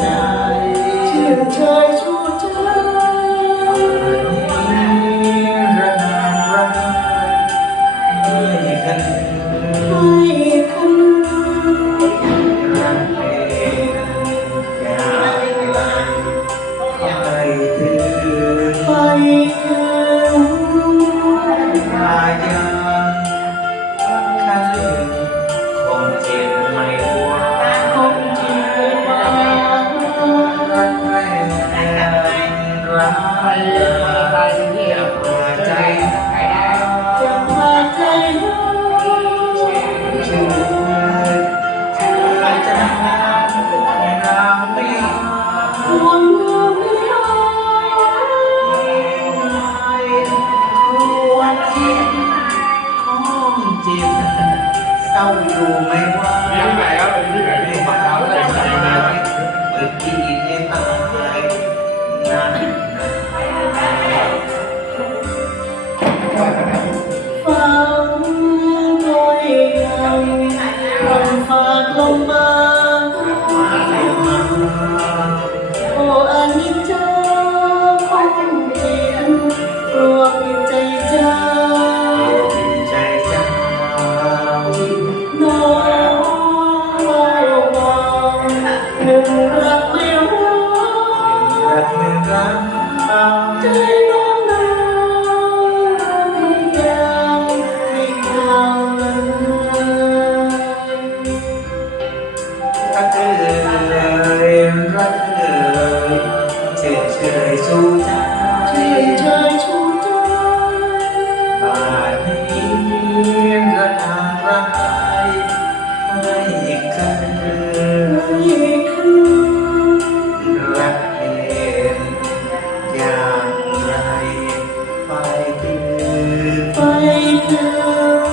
ใเชื่นใจ dù ngày qua như vậy á đừng như vậy đi mặt đau lên từ khi em ta hai tôi lòng cánh bao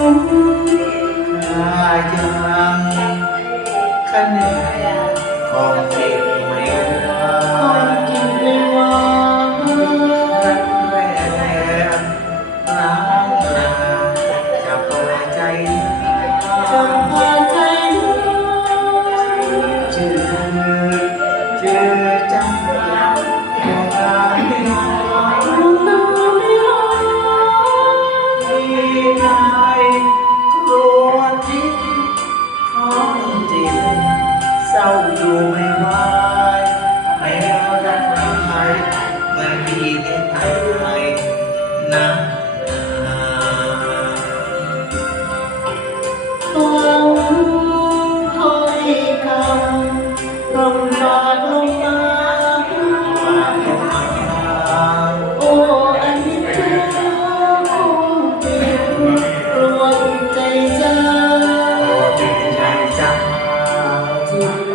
ข้ายังคแนนของเพื่ไนไม่วารักแม่ล้างหน้จะพอใจจะพอใจจืดจืดจังยาว